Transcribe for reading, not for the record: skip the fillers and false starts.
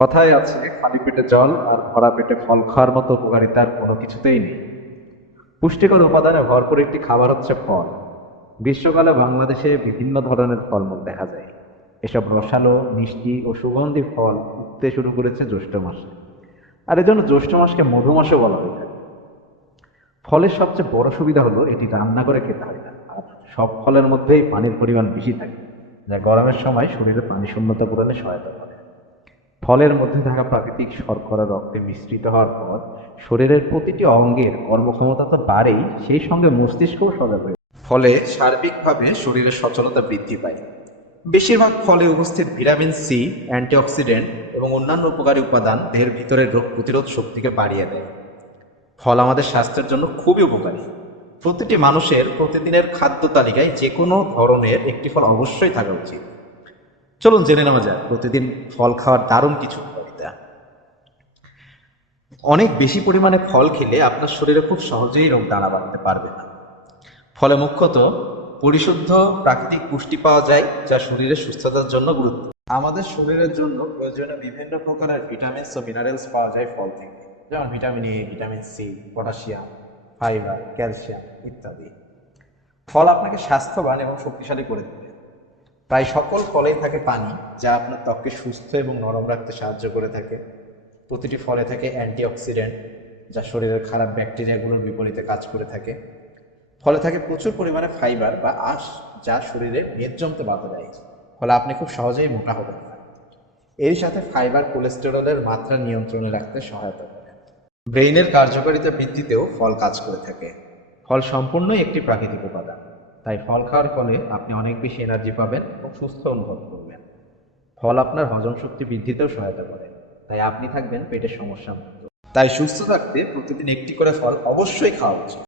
কথায় আছে খালি পেটে জল আর ভরা পেটে ফল খাওয়ার মতো উপকারিতার কোনো কিছুতেই নেই। পুষ্টিকর উপাদানে ভরপুর একটি খাবার হচ্ছে ফল। গ্রীষ্মকালে বাংলাদেশে বিভিন্ন ধরনের ফলমূল দেখা যায়। এসব রসালো, মিষ্টি ও সুগন্ধি ফল উঠতে শুরু করেছে জ্যৈষ্ঠ মাসে। আর এজন্য জ্যৈষ্ঠ মাসকে মধু মাসও বলা হয়ে থাকে। ফলের সবচেয়ে বড় সুবিধা হলো এটি রান্না করে খেতে হয় না, আর সব ফলের মধ্যেই পানির পরিমাণ বেশি থাকে, যা গরমের সময় শরীরে পানি শূন্যতা পূরণে সহায়তা করে। ফলের মধ্যে থাকা প্রাকৃতিক শর্করা রক্তে মিশ্রিত হওয়ার পর শরীরের প্রতিটি অঙ্গের কর্মক্ষমতা তো বাড়েই, সেই সঙ্গে মস্তিষ্কও সজাগ হয়ে ফলে সার্বিকভাবে শরীরের সচলতা বৃদ্ধি পায়। বেশিরভাগ ফলে উপস্থিত ভিটামিন সি, অ্যান্টিঅক্সিডেন্ট এবং অন্যান্য উপকারী উপাদান দেহের ভিতরের রোগ প্রতিরোধ শক্তিকে বাড়িয়ে দেয়। ফল আমাদের স্বাস্থ্যের জন্য খুবই উপকারী। প্রতিটি মানুষের প্রতিদিনের খাদ্য তালিকায় যে কোনো ধরনের একটি ফল অবশ্যই থাকা উচিত। চলুন জেনে নেওয়া যাক প্রতিদিন ফল খাওয়ার দারুণ কিছু উপকারিতা। অনেক বেশি পরিমাণে ফল খেলে আপনার শরীরে খুব সহজেই রোগ দানা বাঁধতে পারবে না। ফলে মুখ্যত পরিশুদ্ধ প্রাকৃতিক পুষ্টি পাওয়া যায়, যা শরীরের সুস্থতার জন্য গুরুত্ব। আমাদের শরীরের জন্য প্রয়োজনীয় বিভিন্ন প্রকারের ভিটামিনস ও মিনারেলস পাওয়া যায় ফল থেকে, যেমন vitamin A, vitamin C, potassium, fibre, calcium ইত্যাদি। ফল আপনাকে স্বাস্থ্যবান এবং শক্তিশালী করে দেবে। প্রায় সকল ফলেই থাকে পানি, যা আপনার ত্বককে সুস্থ এবং নরম রাখতে সাহায্য করে থাকে। প্রতিটি ফলে থাকে অ্যান্টিঅক্সিডেন্ট, যা শরীরের খারাপ ব্যাকটেরিয়াগুলোর বিপরীতে কাজ করে থাকে। ফলে থাকে প্রচুর পরিমাণে ফাইবার বা আঁশ, যা শরীরে মেদ জমতে বাধা দেয়। ফলে আপনি খুব সহজেই মোটা হবেন না। এর সাথে ফাইবার কোলেস্টেরলের মাত্রা নিয়ন্ত্রণে রাখতে সহায়তা করে। ব্রেইনের কার্যকারিতা বৃদ্ধিতেও ফল কাজ করে থাকে। ফল সম্পূর্ণই একটি প্রাকৃতিক উপাদান, তাই ফল খাওয়ার ফলে আপনি অনেক বেশি এনার্জি পাবেন এবং সুস্থ অনুভব করবেন। ফল আপনার হজম শক্তি বৃদ্ধিতেও সহায়তা করে, তাই আপনি থাকবেন পেটের সমস্যা মুক্ত। তাই সুস্থ থাকতে প্রতিদিন একটি করে ফল অবশ্যই খাওয়া উচিত।